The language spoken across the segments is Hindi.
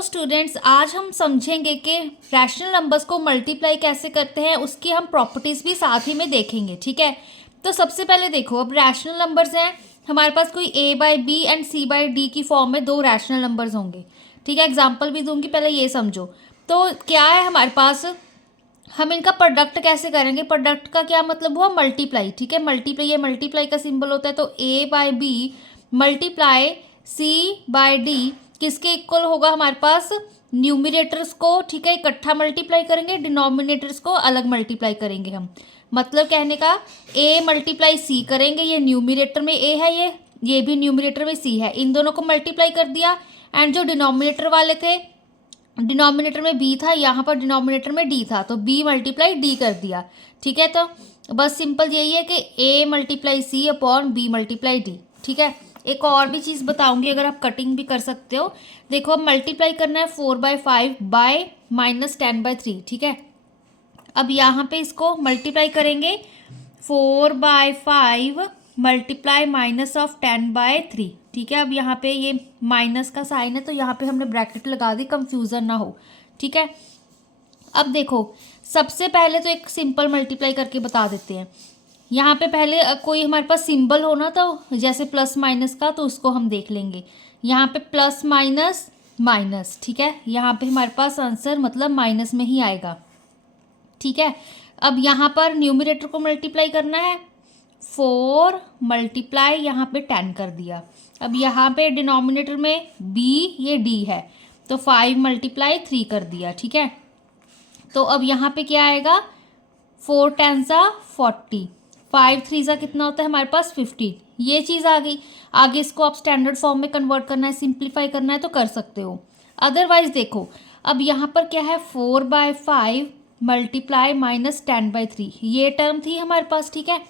हेलो स्टूडेंट्स, आज हम समझेंगे कि रैशनल नंबर्स को मल्टीप्लाई कैसे करते हैं, उसकी हम प्रॉपर्टीज़ भी साथ ही में देखेंगे। ठीक है, तो सबसे पहले देखो, अब रैशनल नंबर्स हैं हमारे पास, कोई a by B and c by D की फॉर्म में दो रैशनल नंबर्स होंगे। ठीक है, एग्जाम्पल भी दूंगी, पहले ये समझो। तो क्या है हमारे पास, हम इनका प्रोडक्ट कैसे करेंगे। प्रोडक्ट का क्या मतलब हुआ, मल्टीप्लाई। ठीक है, मल्टीप्लाई, ये मल्टीप्लाई का सिंबल होता है। तो a by B multiply c by D किसके इक्वल होगा हमारे पास, न्यूमिनेटर्स को, ठीक है, इकट्ठा मल्टीप्लाई करेंगे, डिनोमिनेटर्स को अलग मल्टीप्लाई करेंगे हम। मतलब कहने का, a मल्टीप्लाई c करेंगे, ये न्यूमिनेटर में a है, ये भी न्यूमिनेटर में c है, इन दोनों को मल्टीप्लाई कर दिया। एंड जो डिनोमिनेटर वाले थे, डिनोमिनेटर में b था, यहाँ पर डिनोमिनेटर में d था, तो b मल्टीप्लाई d कर दिया। ठीक है, तो बस सिंपल यही है कि a multiply c upon b multiply d। ठीक है, एक और भी चीज़ बताऊंगी, अगर आप कटिंग भी कर सकते हो। देखो, अब मल्टीप्लाई करना है 4/5 बाय -10/3। ठीक है, अब यहाँ पे इसको मल्टीप्लाई करेंगे 4/5 मल्टीप्लाई -10/3। ठीक है, अब यहाँ पे ये माइनस का साइन है, तो यहाँ पे हमने ब्रैकेट लगा दी, कंफ्यूजन ना हो। ठीक है, अब देखो, सबसे पहले तो एक सिंपल मल्टीप्लाई करके बता देते हैं। यहाँ पे पहले कोई हमारे पास सिंबल हो ना, तो जैसे प्लस माइनस का, तो उसको हम देख लेंगे। यहाँ पे प्लस माइनस माइनस, ठीक है, यहाँ पे हमारे पास आंसर मतलब माइनस में ही आएगा। ठीक है, अब यहाँ पर न्यूमरेटर को मल्टीप्लाई करना है, 4 मल्टीप्लाई यहाँ पे 10 कर दिया। अब यहाँ पे डिनोमिनेटर में b, ये d है, तो 5 मल्टीप्लाई 3 कर दिया। ठीक है, तो अब यहाँ पे क्या आएगा, 4 10 40, 5 3 कितना होता है हमारे पास 15। ये चीज़ आ गई। आगे इसको आप स्टैंडर्ड फॉर्म में कन्वर्ट करना है, सिंप्लीफाई करना है तो कर सकते हो। अदरवाइज देखो, अब यहाँ पर क्या है, 4/5 मल्टीप्लाई -10/3, ये टर्म थी हमारे पास। ठीक है,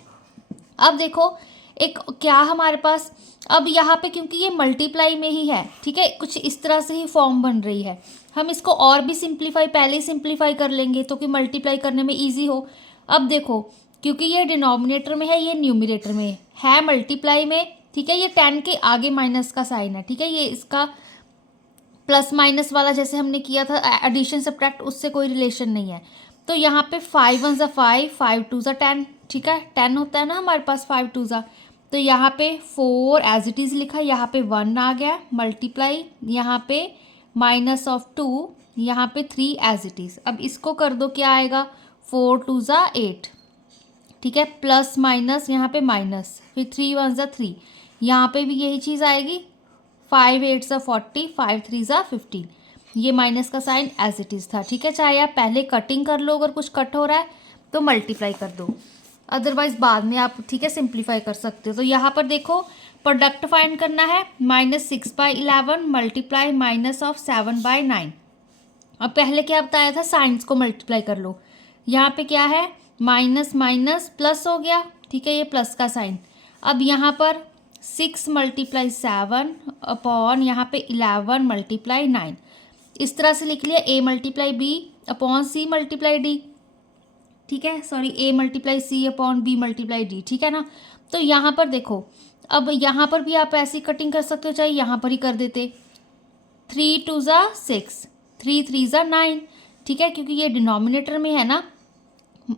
अब देखो एक क्या हमारे पास, अब यहाँ पे क्योंकि ये मल्टीप्लाई में ही है, ठीक है, कुछ इस तरह से ही फॉर्म बन रही है। हम इसको और भी सिंप्लीफाई, पहले ही सिंप्लीफाई कर लेंगे तो कि मल्टीप्लाई करने में इजी हो। अब देखो, क्योंकि ये डिनोमिनेटर में है, ये न्यूमिनेटर में है मल्टीप्लाई में। ठीक है, ये 10 के आगे माइनस का साइन है। ठीक है, ये इसका प्लस माइनस वाला जैसे हमने किया था एडिशन सब्ट्रैक्ट, उससे कोई रिलेशन नहीं है। तो यहाँ पे 5 1 5, 5 2 10। ठीक है, 10 होता है ना हमारे पास, 5 2, तो यहाँ पे 4 एज इट इज़ लिखा, यहाँ पे 1 आ गया, मल्टीप्लाई यहाँ पे -2, यहाँ पे 3 एज इट इज़। अब इसको कर दो, क्या आएगा, 4 2 8। ठीक है, प्लस माइनस यहाँ पे माइनस, फिर 3 1 3, यहाँ पे भी यही चीज़ आएगी, 5 8 40, 5 3 15, ये माइनस का साइन एज इट इज़ था। ठीक है, चाहे आप पहले कटिंग कर लो, अगर कुछ कट हो रहा है तो मल्टीप्लाई कर दो, अदरवाइज बाद में आप, ठीक है, सिंप्लीफाई कर सकते हो। तो यहाँ पर देखो, प्रोडक्ट फाइंड करना है, -6/11 मल्टीप्लाई -7/9। अब पहले क्या बताया था, साइंस को मल्टीप्लाई कर लो। यहाँ पे क्या है, माइनस माइनस प्लस हो गया। ठीक है, ये प्लस का साइन। अब यहाँ पर 6 मल्टीप्लाई 7 अपॉन यहाँ पे 11 मल्टीप्लाई 9, इस तरह से लिख लिया, a multiply b upon c multiply d। ठीक है, sorry, a multiply c upon b multiply d। ठीक है ना, तो यहाँ पर देखो, अब यहाँ पर भी आप ऐसी कटिंग कर सकते हो, चाहे यहाँ पर ही कर देते, 3 2 6, 3 3 9। ठीक है, क्योंकि ये डिनोमिनेटर में है ना,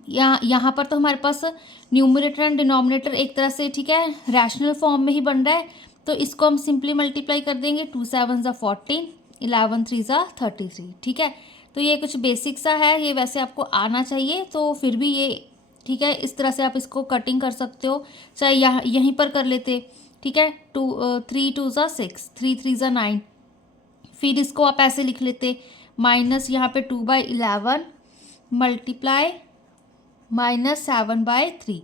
यहाँ पर तो हमारे पास न्यूमरेटर एंड डिनोमिनेटर एक तरह से, ठीक है, रैशनल फॉर्म में ही बन रहा है, तो इसको हम सिंपली मल्टीप्लाई कर देंगे, 2 7 14, 11 3 33। ठीक है, तो ये कुछ बेसिक सा है, ये वैसे आपको आना चाहिए, तो फिर भी ये, ठीक है, इस तरह से आप इसको कटिंग कर सकते हो, चाहे यहाँ यहीं पर कर लेते। ठीक है, 3 2 6, 3 3 9, फिर इसको आप ऐसे लिख लेते, माइनस यहाँ पे 2/11 मल्टीप्लाई -7/3।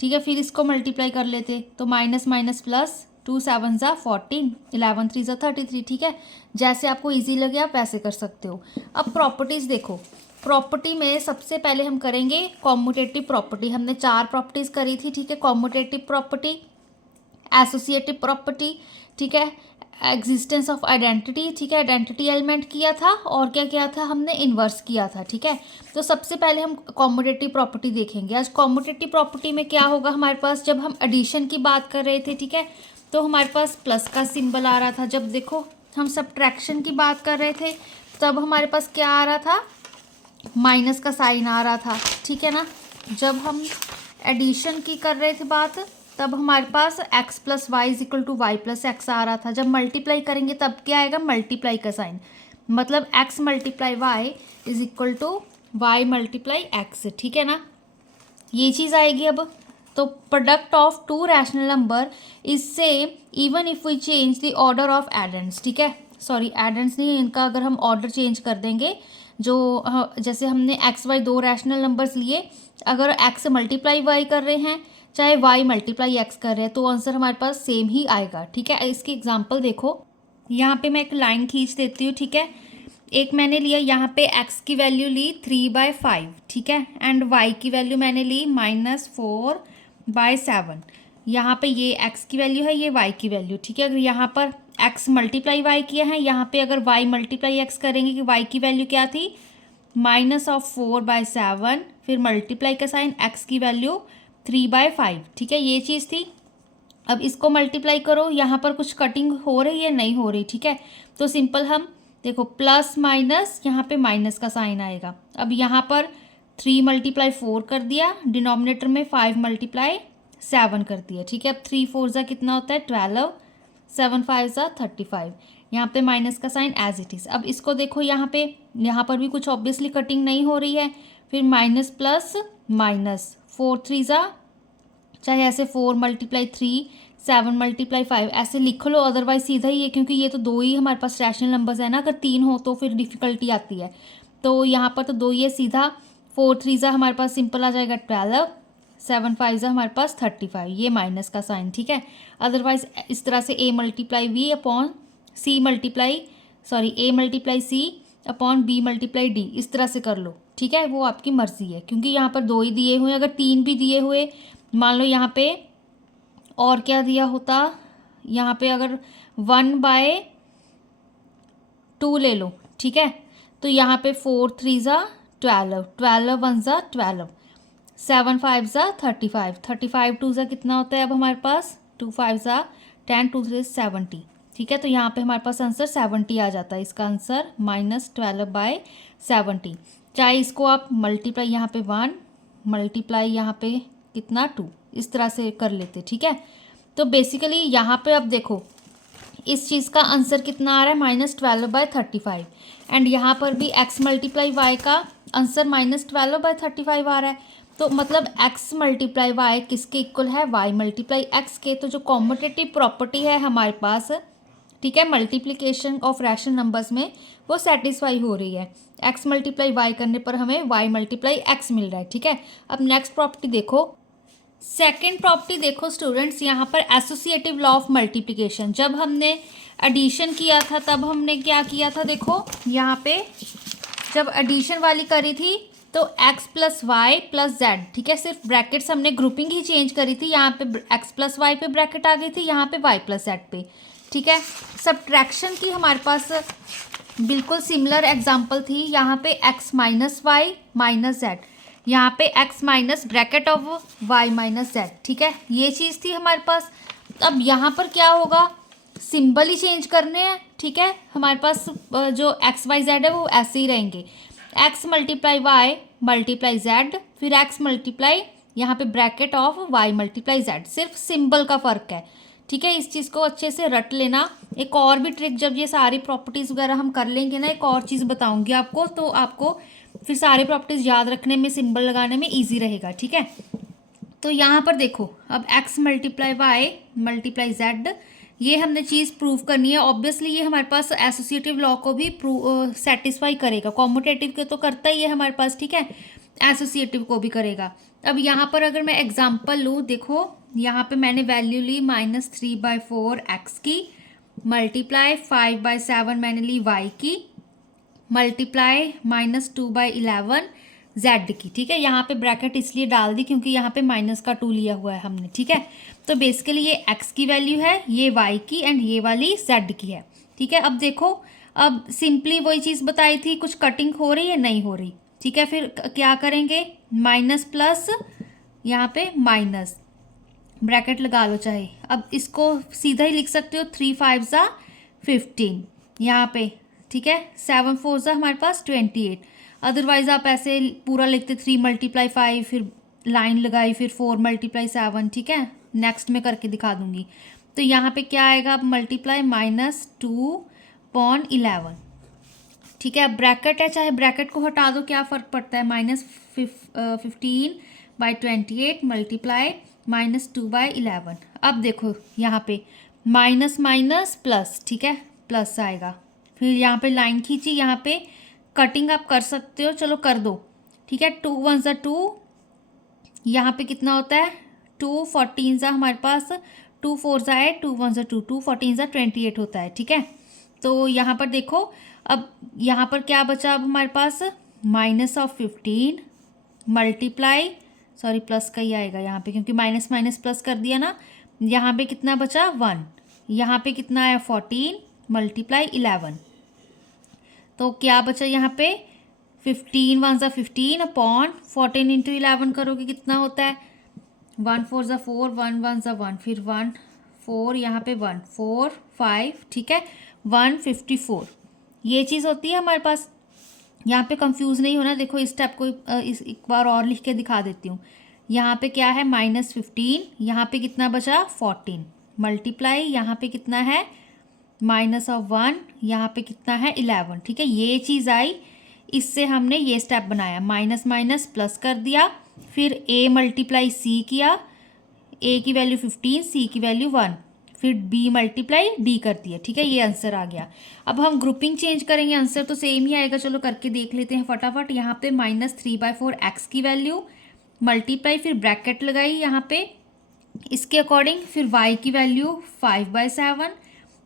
ठीक है, फिर इसको मल्टीप्लाई कर लेते, तो माइनस माइनस प्लस, 2 7 14, 11 3 33। ठीक है, जैसे आपको इजी लगे आप वैसे कर सकते हो। अब प्रॉपर्टीज़ देखो, प्रॉपर्टी में सबसे पहले हम करेंगे कॉम्यूटेटिव प्रॉपर्टी। हमने 4 प्रॉपर्टीज़ करी थी। ठीक है, कॉम्यूटेटिव प्रॉपर्टी, एसोसिएटिव प्रॉपर्टी, ठीक है, एग्जिस्टेंस ऑफ आइडेंटिटी, ठीक है, आइडेंटिटी एलिमेंट किया था, और क्या किया था हमने, इन्वर्स किया था। ठीक है, तो सबसे पहले हम कॉम्यूटेटिव प्रॉपर्टी देखेंगे आज। कॉम्यूटेटिव प्रॉपर्टी में क्या होगा हमारे पास, जब हम एडिशन की बात कर रहे थे, ठीक है, तो हमारे पास प्लस का सिंबल आ रहा था। जब देखो हम सब्ट्रैक्शन की बात कर रहे थे, तब हमारे पास क्या आ रहा था, माइनस का साइन आ रहा था, ठीक है ना। जब हम एडिशन की कर रहे थे बात, तब हमारे पास x plus y is equal to y plus x आ रहा था। जब मल्टीप्लाई करेंगे तब क्या आएगा, मल्टीप्लाई का साइन, मतलब x multiply y is equal to y multiply x, ठीक है ना, ये चीज़ आएगी। अब तो product of two rational number is same even if we change the order of addends, ठीक है, सॉरी एडेंड्स नहीं, इनका अगर हम ऑर्डर चेंज कर देंगे, जो जैसे हमने एक्स वाई दो रैशनल नंबर्स लिए, अगर एक्स मल्टीप्लाई वाई कर रहे हैं चाहे वाई मल्टीप्लाई एक्स कर रहे हैं, तो आंसर हमारे पास सेम ही आएगा, ठीक है। इसकी एग्जांपल देखो, यहाँ पे मैं एक लाइन खींच देती हूँ, ठीक है। एक मैंने लिया यहाँ पे x की वैल्यू ली 3/5, ठीक है, एंड y की वैल्यू मैंने ली -4/7। यहाँ पे ये x की वैल्यू है, ये y की वैल्यू, ठीक है। अगर यहाँ पर x मल्टीप्लाई y किया है, यहाँ पे अगर y मल्टीप्लाई x करेंगे कि y की वैल्यू क्या थी, -4/7, फिर मल्टीप्लाई का साइन, x की वैल्यू 3/5, ठीक है, ये चीज़ थी। अब इसको मल्टीप्लाई करो, यहाँ पर कुछ कटिंग हो रही है, नहीं हो रही, ठीक है। तो सिंपल हम देखो प्लस माइनस, यहाँ पे माइनस का साइन आएगा। अब यहाँ पर 3 × 4 कर दिया, डिनोमिनेटर में 5 × 7 कर दिया, ठीक है। अब 3 4 ज़ा कितना होता है 12, 7 5 ज़ा 35, यहाँ पे माइनस का साइन एज इट इज़। अब इसको देखो, यहाँ पर भी कुछ ऑब्वियसली कटिंग नहीं हो रही है, फिर माइनस प्लस माइनस, 4 3 ज़ा, चाहे ऐसे 4 × 3 7 × 5 ऐसे लिख लो, अदरवाइज सीधा ही है, क्योंकि ये तो दो ही हमारे पास रैशनल नंबर्स है ना, अगर 3 हो तो फिर डिफ़िकल्टी आती है। तो यहाँ पर तो 2 ही है, सीधा 4 3 ज़ा हमारे पास सिंपल आ जाएगा 12, 7 5 ज़ा हमारे पास 35, ये माइनस का साइन, ठीक है। अदरवाइज इस तरह से a × v upon c multiply c upon b × d, इस तरह से कर लो, ठीक है, वो आपकी मर्ज़ी है, क्योंकि यहाँ पर 2 ही दिए हुए हैं। अगर 3 भी दिए हुए, मान लो यहाँ पे और क्या दिया होता, यहाँ पे अगर 1/2 ले लो, ठीक है, तो यहाँ पे 4 3 ज़ा 12, 12 1 ज़ा 12, 7 5 ज़ा 35, 35 2 ज़ा कितना होता है अब हमारे पास, 2 5 ज़ा 10, 2 3 70, ठीक है। तो यहाँ पे हमारे पास आंसर 70 आ जाता है, इसका आंसर -12/70। चाहे इसको आप मल्टीप्लाई यहाँ पे 1 मल्टीप्लाई यहाँ पे कितना 2, इस तरह से कर लेते, ठीक है। तो बेसिकली यहाँ पे अब देखो, इस चीज़ का आंसर कितना आ रहा है, -12/35, एंड यहाँ पर भी x × y का आंसर -12/35 आ रहा है। तो मतलब x × y किसके इक्वल है, y × x के। तो जो कॉम्यूटेटिव प्रॉपर्टी है हमारे पास, ठीक है, मल्टीप्लिकेशन ऑफ रैशनल नंबर्स में, वो सेटिस्फाई हो रही है। x × y करने पर हमें y × x मिल रहा है, ठीक है। अब नेक्स्ट प्रॉपर्टी देखो, सेकेंड प्रॉपर्टी देखो स्टूडेंट्स, यहाँ पर एसोसिएटिव लॉ ऑफ मल्टीप्लिकेशन। जब हमने एडिशन किया था तब हमने क्या किया था, देखो यहाँ पे जब एडिशन वाली करी थी तो x + y + z, ठीक है, सिर्फ ब्रैकेट्स हमने ग्रुपिंग ही चेंज करी थी, यहाँ पे x + y पे ब्रैकेट आ गई थी, यहाँ पे y + z पे, ठीक है। सब्ट्रैक्शन की हमारे पास बिल्कुल सिमिलर एग्जाम्पल थी, यहाँ पे x - y - z, यहाँ पे x minus bracket of y - z, ठीक है, ये चीज़ थी हमारे पास। अब यहाँ पर क्या होगा, सिंबल ही चेंज करने हैं, ठीक है, हमारे पास जो x y z है वो ऐसे ही रहेंगे, x × y × z, फिर x मल्टीप्लाई यहाँ पे ब्रैकेट ऑफ y × z, सिर्फ सिंबल का फ़र्क है, ठीक है। इस चीज़ को अच्छे से रट लेना। एक और भी ट्रिक, जब ये सारी प्रॉपर्टीज़ वगैरह हम कर लेंगे ना, एक और चीज़ बताऊँगी आपको, तो आपको फिर सारे प्रॉपर्टीज याद रखने में, सिंबल लगाने में इजी रहेगा, ठीक है। तो यहाँ पर देखो, अब x × y × z, ये हमने चीज़ प्रूव करनी है। ऑब्वियसली ये हमारे पास एसोसिएटिव लॉ को भी सेटिस्फाई करेगा, कॉम्यूटेटिव के तो करता ही है हमारे पास, ठीक है, एसोसिएटिव को भी करेगा। अब यहाँ पर अगर मैं एग्जांपल लूँ, देखो यहाँ पे मैंने वैल्यू ली -3/4 x की, मल्टीप्लाई 5/7 मैंने ली y की, मल्टीप्लाई -2/11 z की, ठीक है। यहाँ पे ब्रैकेट इसलिए डाल दी क्योंकि यहाँ पे माइनस का 2 लिया हुआ है हमने, ठीक है। तो बेसिकली ये x की वैल्यू है, ये y की, एंड ये वाली z की है, ठीक है। अब देखो, अब सिंपली वही चीज़ बताई थी, कुछ कटिंग हो रही है, नहीं हो रही, ठीक है। फिर क्या करेंगे, माइनस प्लस, यहाँ पे माइनस ब्रैकेट लगा लो चाहे। अब इसको सीधा ही लिख सकते हो, 3 5 ज़ा 15, यहाँ पे, ठीक है। 7 4 ज़ा हमारे पास 28। अदरवाइज़ आप ऐसे पूरा लिखते 3 × 5, फिर लाइन लगाई, फिर 4 × 7, ठीक है। नेक्स्ट में करके दिखा दूंगी। तो यहाँ पे क्या आएगा, अब मल्टीप्लाई -2/11, ठीक है। अब ब्रैकेट है, चाहे ब्रैकेट को हटा दो, क्या फ़र्क पड़ता है, -15/28 मल्टीप्लाई -2/11। अब देखो यहाँ पे माइनस माइनस प्लस, ठीक है, प्लस आएगा। फिर यहाँ पे लाइन खींची, यहाँ पे कटिंग आप कर सकते हो, चलो कर दो, ठीक है। 2 1 ज़ा 2, यहाँ पे कितना होता है 2 14 ज़ा हमारे पास 2 4 ज़ा है 2 1 ज़ा 2 2 14 ज़ा 28 होता है, ठीक है। तो यहाँ पर देखो, अब यहाँ पर क्या बचा, अब हमारे पास -15 मल्टीप्लाई, सॉरी प्लस का ही आएगा यहाँ पे, क्योंकि माइनस माइनस प्लस कर दिया ना। यहाँ पे कितना बचा 1, यहाँ पे कितना आया 14 मल्टीप्लाई 11। तो क्या बचा यहाँ पे 15 1 ज़ा 15 अपॉन 14 × 11 करोगे कितना होता है 1 4 ज़ा 4 1 1 ज़ा 1, फिर 1 4, यहाँ पे 1 4 5, ठीक है, 154। ये चीज़ होती है हमारे पास। यहाँ पे कंफ्यूज नहीं होना। देखो इस स्टेप को इस एक बार और लिख के दिखा देती हूँ। यहाँ पे क्या है -15, यहाँ पे कितना बचा 14 मल्टीप्लाई, यहाँ पे कितना है -1, यहाँ पे कितना है 11, ठीक है। ये चीज़ आई, इससे हमने ये स्टेप बनाया, माइनस माइनस प्लस कर दिया, फिर a मल्टीप्लाई c किया, a की वैल्यू 15, c की वैल्यू 1, फिर b मल्टीप्लाई d कर दिया, ठीक है। ये आंसर आ गया। अब हम ग्रुपिंग चेंज करेंगे, आंसर तो सेम ही आएगा। चलो करके देख लेते हैं फटाफट। यहाँ पे -3/4 x की वैल्यू मल्टीप्लाई, फिर ब्रैकेट लगाई यहाँ पे इसके अकॉर्डिंग, फिर y की वैल्यू 5/7,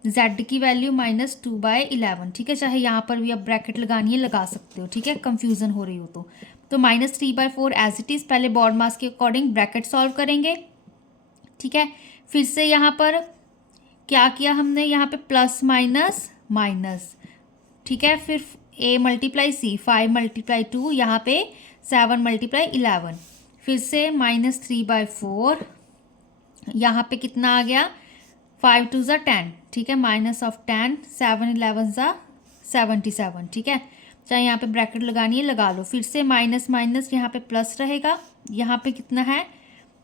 z की वैल्यू -2/11, ठीक है। चाहे यहाँ पर भी अब ब्रैकेट लगानी है लगा सकते हो, ठीक है, कंफ्यूजन हो रही हो तो -3/4 एज इट इज़। पहले बॉड मास के अकॉर्डिंग ब्रैकेट सॉल्व करेंगे, ठीक है। फिर से यहाँ पर क्या किया हमने, यहाँ पे प्लस माइनस माइनस, ठीक है। फिर a मल्टीप्लाई c 5 × 2, यहाँ पे 7 × 11, फिर से -3/4, यहाँ पे कितना आ गया 5 2 ज़ा 10, ठीक है, -10, 7 11 ज़ा 77, ठीक है। चाहे यहाँ पे ब्रैकेट लगानी है लगा लो। फिर से माइनस माइनस, यहाँ पे प्लस रहेगा, यहाँ पे कितना है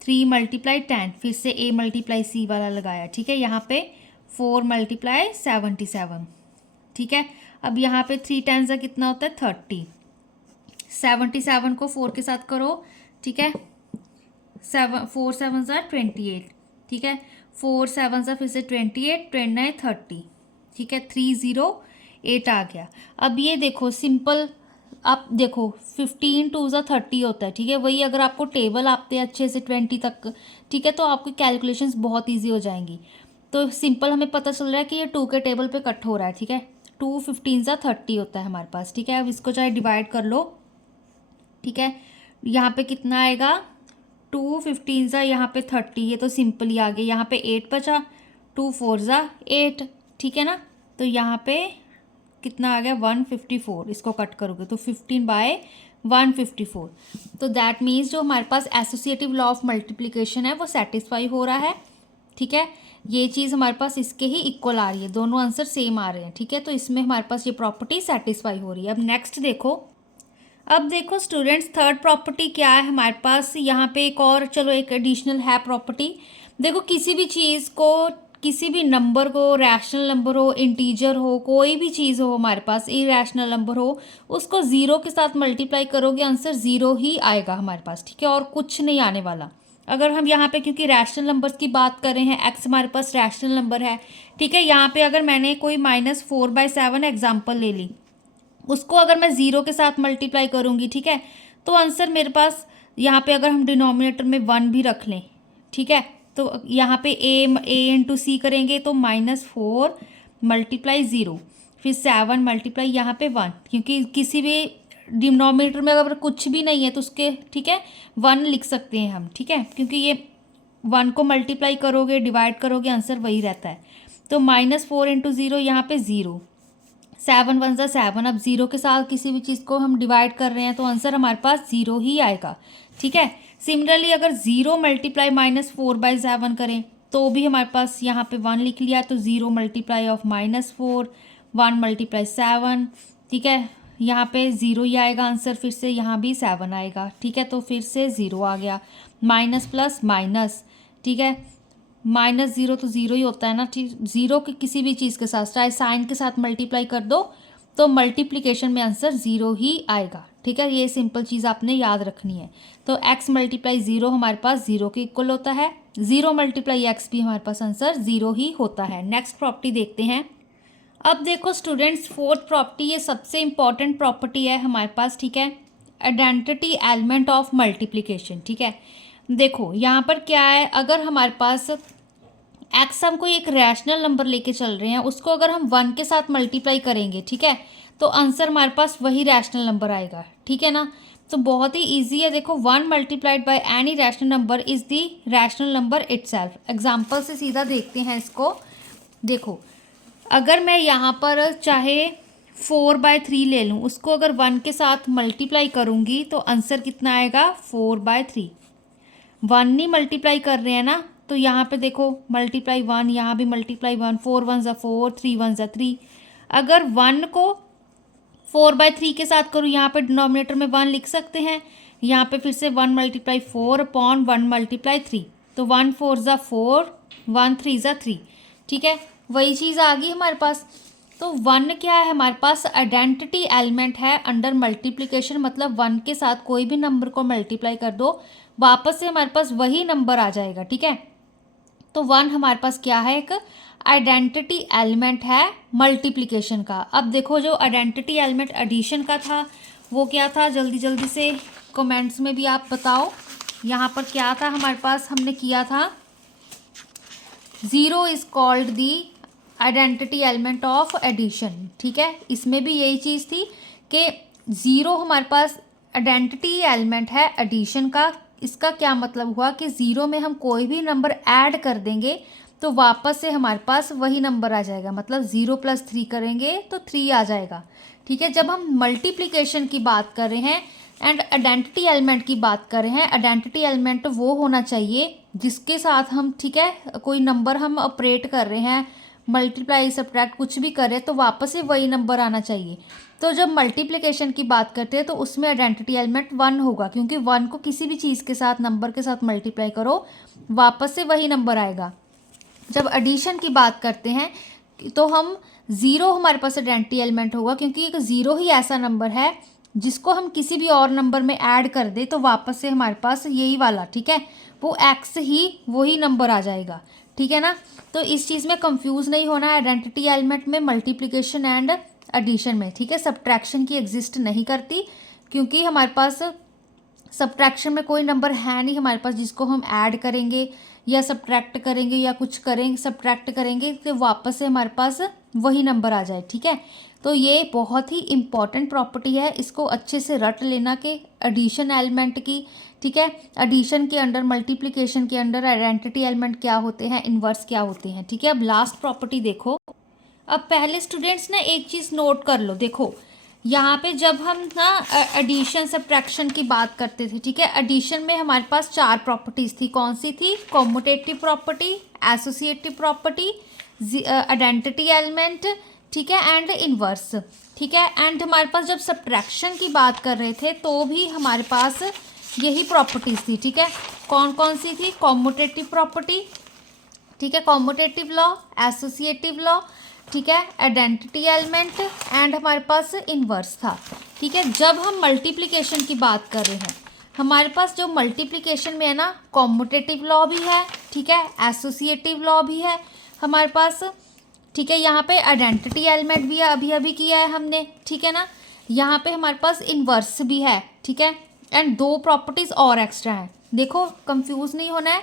3 × 10, फिर से a मल्टीप्लाई c वाला लगाया, ठीक है। यहाँ पे 4 × 77, ठीक है। अब यहाँ पे 3 10 ज़ा कितना होता है 30, 77 को 4 के साथ करो, ठीक है, 4 7 ज़ा 28, ठीक है, 4 7 ज़ा फिर से 28, 29 30, ठीक है, 308 आ गया। अब ये देखो सिंपल, आप देखो 15 2 ज़ा 30 होता है, ठीक है। वही अगर आपको टेबल आते हैं अच्छे से 20 तक, ठीक है, तो आपकी कैलकुलेशंस बहुत ईजी हो जाएंगी। तो सिंपल हमें पता चल रहा है कि ये 2 के टेबल पे कट हो रहा है, ठीक है। 2 15 ज़ा 30 होता है हमारे पास, ठीक है। अब इसको चाहे डिवाइड कर लो, ठीक है। यहाँ पे कितना आएगा 2 15 ज़ा यहाँ पे 30, ये तो सिंपल ही आ गया। यहाँ पे 8 बचा, 2 4 ज़ा 8, ठीक है ना। तो यहाँ पे कितना आ गया 154, इसको कट करोगे तो 15/154। तो दैट मीन्स जो हमारे पास एसोसिएटिव लॉ ऑफ मल्टीप्लिकेशन है वो सेटिस्फाई हो रहा है, ठीक है। ये चीज़ हमारे पास इसके ही इक्वल आ रही है, दोनों आंसर सेम आ रहे हैं, ठीक है। तो इसमें हमारे पास ये प्रॉपर्टी सेटिस्फाई हो रही है। अब नेक्स्ट देखो, अब देखो स्टूडेंट्स थर्ड प्रॉपर्टी क्या है हमारे पास। यहाँ पे एक और, चलो एक एडिशनल है प्रॉपर्टी। देखो किसी भी चीज़ को, किसी भी नंबर को, रैशनल नंबर हो, इंटीजर हो, कोई भी चीज़ हो हमारे पास, इरेशनल नंबर हो, उसको ज़ीरो के साथ मल्टीप्लाई करोगे आंसर ज़ीरो ही आएगा हमारे पास, ठीक है, और कुछ नहीं आने वाला। अगर हम यहाँ पे क्योंकि रैशनल नंबर्स की बात कर रहे हैं, एक्स हमारे पास रैशनल नंबर है, ठीक है। यहाँ पे अगर मैंने कोई -4/7 एग्जाम्पल ले ली, उसको अगर मैं ज़ीरो के साथ मल्टीप्लाई करूँगी, ठीक है, तो आंसर मेरे पास यहाँ पे अगर हम डिनोमिनेटर में 1 भी रख लें, ठीक है, तो यहाँ पे a × c करेंगे तो -4 × 0, फिर 7 मल्टीप्लाई यहाँ पे 1, क्योंकि किसी भी डिनोमिनेटर में अगर कुछ भी नहीं है तो उसके, ठीक है, 1 लिख सकते हैं हम, ठीक है, क्योंकि ये 1 को मल्टीप्लाई करोगे डिवाइड करोगे आंसर वही रहता है। तो -4 × 0 यहाँ पे 0, 7 1 ज़ा 7। अब 0 के साथ किसी भी चीज़ को हम डिवाइड कर रहे हैं तो आंसर हमारे पास 0 ही आएगा, ठीक है। सिमिलरली अगर 0 मल्टीप्लाई -4/7 करें तो भी हमारे पास यहाँ पे 1 लिख लिया, तो 0 मल्टीप्लाई ऑफ -4 1 मल्टीप्लाई 7, ठीक है, यहाँ पे 0 ही आएगा आंसर, फिर से यहाँ भी 7 आएगा, ठीक है, तो फिर से 0 आ गया, माइनस प्लस माइनस, ठीक है, -0 तो 0 ही होता है ना, ठीक, 0 के किसी भी चीज़ के साथ, चाहे साइन के साथ मल्टीप्लाई कर दो तो मल्टीप्लिकेशन में आंसर 0 ही आएगा, ठीक है, ये सिंपल चीज़ आपने याद रखनी है। तो x मल्टीप्लाई 0 हमारे पास 0 के इक्वल होता है, 0 मल्टीप्लाई x भी हमारे पास आंसर 0 ही होता है। नेक्स्ट प्रॉपर्टी देखते हैं। अब देखो स्टूडेंट्स, फोर्थ प्रॉपर्टी, ये सबसे इंपॉर्टेंट प्रॉपर्टी है हमारे पास, ठीक है, आइडेंटिटी एलिमेंट ऑफ मल्टीप्लिकेशन, ठीक है। देखो यहाँ पर क्या है, अगर हमारे पास एक्स हम कोई एक रैशनल नंबर लेके चल रहे हैं, उसको अगर हम 1 के साथ मल्टीप्लाई करेंगे, ठीक है, तो आंसर हमारे पास वही रैशनल नंबर आएगा, ठीक है ना। तो बहुत ही ईजी है, देखो 1 multiplied by any rational number is the rational number itself. Example से सीधा देखते हैं इसको। देखो अगर मैं यहाँ पर चाहे 4/3 ले लूँ, उसको अगर 1 के साथ मल्टीप्लाई करूँगी तो आंसर कितना आएगा, 4/3। 1 नहीं मल्टीप्लाई कर रहे हैं ना, तो यहाँ पे देखो मल्टीप्लाई 1, यहाँ भी मल्टीप्लाई 1, 4 1 ज़ा 4, 3 1 ज़ा 3। अगर 1 को 4/3 के साथ करूँ, यहाँ पे डिनोमिनेटर में 1 लिख सकते हैं, यहाँ पे फिर से 1 मल्टीप्लाई 4 अपॉन 1 मल्टीप्लाई 3, तो 1 4 ज़ा 4, 1 3 ज़ा 3, ठीक है, वही चीज़ आ गई हमारे पास। तो 1 क्या है हमारे पास, आइडेंटिटी एलिमेंट है अंडर मल्टीप्लिकेशन, मतलब 1 के साथ कोई भी नंबर को मल्टीप्लाई कर दो, वापस से हमारे पास वही नंबर आ जाएगा, ठीक है। तो 1 हमारे पास क्या है, एक आइडेंटिटी एलिमेंट है मल्टीप्लिकेशन का। अब देखो जो आइडेंटिटी एलिमेंट एडिशन का था वो क्या था, जल्दी जल्दी से कमेंट्स में भी आप बताओ। यहाँ पर क्या था हमारे पास, हमने किया था 0 is called the identity element of addition, ठीक है। इसमें भी यही चीज़ थी कि 0 हमारे पास आइडेंटिटी एलिमेंट है एडिशन का। इसका क्या मतलब हुआ कि 0 में हम कोई भी नंबर ऐड कर देंगे तो वापस से हमारे पास वही नंबर आ जाएगा, मतलब 0 + 3 करेंगे तो 3 आ जाएगा, ठीक है। जब हम मल्टीप्लिकेशन की बात कर रहे हैं एंड आइडेंटिटी एलिमेंट की बात कर रहे हैं, आइडेंटिटी एलिमेंट वो होना चाहिए जिसके साथ हम, ठीक है, कोई नंबर हम ऑपरेट कर रहे हैं, मल्टीप्लाई सब्ट्रैक्ट कुछ भी करें तो वापस से वही नंबर आना चाहिए। तो जब मल्टीप्लिकेशन की बात करते हैं तो उसमें आइडेंटिटी एलिमेंट 1 होगा, क्योंकि 1 को किसी भी चीज़ के साथ, नंबर के साथ मल्टीप्लाई करो वापस से वही नंबर आएगा। जब एडिशन की बात करते हैं तो हम 0 हमारे पास आइडेंटिटी एलिमेंट होगा, क्योंकि एक 0 ही ऐसा नंबर है जिसको हम किसी भी और नंबर में ऐड कर दे तो वापस से हमारे पास यही वाला, ठीक है, वो x ही वही नंबर आ जाएगा, ठीक है ना। तो इस चीज़ में कंफ्यूज नहीं होना है, आइडेंटिटी एलिमेंट में मल्टीप्लिकेशन एंड एडिशन में, ठीक है, सब्ट्रैक्शन की एग्जिस्ट नहीं करती, क्योंकि हमारे पास सब्ट्रैक्शन में कोई नंबर है नहीं हमारे पास जिसको हम ऐड करेंगे या सब्ट्रैक्ट करेंगे या कुछ करेंगे, सब्ट्रैक्ट करेंगे तो वापस से हमारे पास वही नंबर आ जाए, ठीक है। तो ये बहुत ही इम्पॉर्टेंट प्रॉपर्टी है, इसको अच्छे से रट लेना कि एडिशन एलिमेंट की, ठीक है, एडिशन के अंडर, मल्टीप्लिकेशन के अंडर आइडेंटिटी एलिमेंट क्या होते हैं, इन्वर्स क्या होते हैं, ठीक है। अब लास्ट प्रॉपर्टी देखो। अब पहले स्टूडेंट्स ने एक चीज़ नोट कर लो, देखो यहाँ पे जब हम ना एडिशन सब्ट्रैक्शन की बात करते थे, ठीक है, एडिशन में हमारे पास 4 प्रॉपर्टीज़ थी, कौन सी थी, commutative property, associative property, identity element, ठीक है, एंड इन्वर्स, ठीक है। एंड हमारे पास जब सब्ट्रैक्शन की बात कर रहे थे तो भी हमारे पास यही प्रॉपर्टीज़ थी, ठीक है। कौन कौन सी थी, कॉम्यूटेटिव प्रॉपर्टी, ठीक है, कॉम्यूटेटिव लॉ, एसोसिएटिव लॉ, ठीक है, आइडेंटिटी एलिमेंट एंड हमारे पास इन्वर्स था, ठीक है। जब हम मल्टीप्लिकेशन की बात कर रहे हैं, हमारे पास जो मल्टीप्लिकेशन में है ना, कॉम्यूटेटिव लॉ भी है, ठीक है, एसोसिएटिव लॉ भी है हमारे पास, ठीक है, यहाँ पे आइडेंटिटी एलिमेंट भी है, अभी अभी किया है हमने, ठीक है ना। यहाँ पे हमारे पास इन्वर्स भी है, ठीक है, एंड 2 प्रॉपर्टीज़ और एक्स्ट्रा हैं। देखो कंफ्यूज नहीं होना है,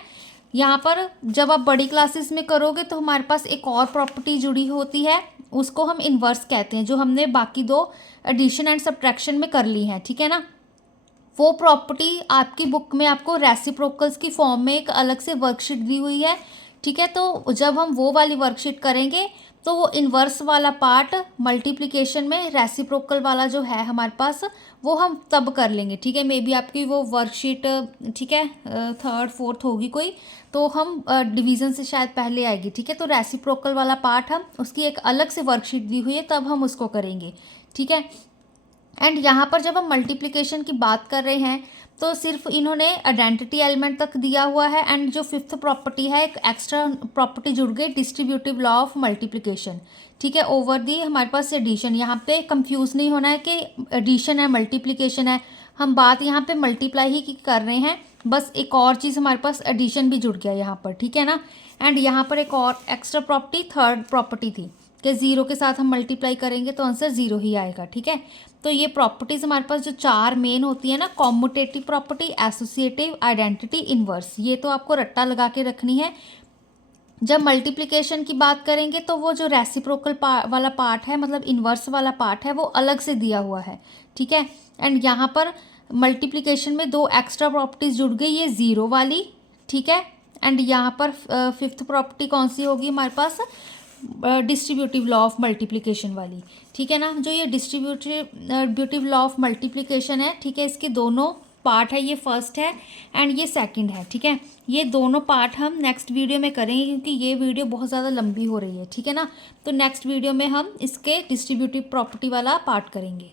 यहाँ पर जब आप बड़ी क्लासेस में करोगे तो हमारे पास एक और प्रॉपर्टी जुड़ी होती है, उसको हम इन्वर्स कहते हैं, जो हमने बाकी 2 एडिशन एंड सब्ट्रैक्शन में कर ली हैं, ठीक है ना। वो प्रॉपर्टी आपकी बुक में आपको रेसिप्रोकल्स की फॉर्म में एक अलग से वर्कशीट दी हुई है, ठीक है। तो जब हम वो वाली वर्कशीट करेंगे तो वो इन्वर्स वाला पार्ट मल्टीप्लिकेशन में रेसिप्रोकल वाला जो है हमारे पास वो हम तब कर लेंगे, ठीक है। मे बी आपकी वो वर्कशीट, ठीक है, थर्ड फोर्थ होगी कोई, तो हम डिवीज़न से शायद पहले आएगी, ठीक है। तो रेसिप्रोकल वाला पार्ट हम उसकी एक अलग से वर्कशीट दी हुई है, तब हम उसको करेंगे, ठीक है। एंड यहाँ पर जब हम मल्टीप्लिकेशन की बात कर रहे हैं तो सिर्फ इन्होंने आइडेंटिटी एलिमेंट तक दिया हुआ है, एंड जो फिफ्थ प्रॉपर्टी है एक एक्स्ट्रा प्रॉपर्टी जुड़ गई, डिस्ट्रीब्यूटिव लॉ ऑफ मल्टीप्लिकेशन, ठीक है, ओवर दी हमारे पास एडिशन। यहाँ पे कंफ्यूज नहीं होना है कि एडिशन है मल्टीप्लिकेशन है, हम बात यहाँ पे मल्टीप्लाई ही की कर रहे हैं, बस एक और चीज़ हमारे पास एडिशन भी जुड़ गया यहाँ पर, ठीक है ना। एंड यहाँ पर एक और एक्स्ट्रा प्रॉपर्टी थर्ड प्रॉपर्टी थी कि ज़ीरो के साथ हम मल्टीप्लाई करेंगे तो आंसर ज़ीरो ही आएगा, ठीक है। तो ये प्रॉपर्टीज़ हमारे पास जो चार मेन होती है ना, commutative property, associative, identity, inverse, ये तो आपको रट्टा लगा के रखनी है। जब मल्टीप्लिकेशन की बात करेंगे तो वो जो रेसिप्रोकल वाला पार्ट है, मतलब इन्वर्स वाला पार्ट है, वो अलग से दिया हुआ है, ठीक है। एंड यहाँ पर मल्टीप्लिकेशन में दो एक्स्ट्रा प्रॉपर्टीज़ जुड़ गई, ये ज़ीरो वाली, ठीक है। एंड यहाँ पर फिफ्थ प्रॉपर्टी कौन सी होगी हमारे पास, डिस्ट्रीब्यूटिव लॉ ऑफ मल्टीप्लिकेशन वाली, ठीक है ना। जो ये डिस्ट्रीब्यूटिव लॉ ऑफ मल्टीप्लिकेशन है, ठीक है, इसके दोनों पार्ट है, ये फर्स्ट है एंड ये सेकंड है, ठीक है। ये दोनों पार्ट हम नेक्स्ट वीडियो में करेंगे क्योंकि ये वीडियो बहुत ज़्यादा लंबी हो रही है, ठीक है ना। तो नेक्स्ट वीडियो में हम इसके डिस्ट्रीब्यूटिव प्रॉपर्टी वाला पार्ट करेंगे।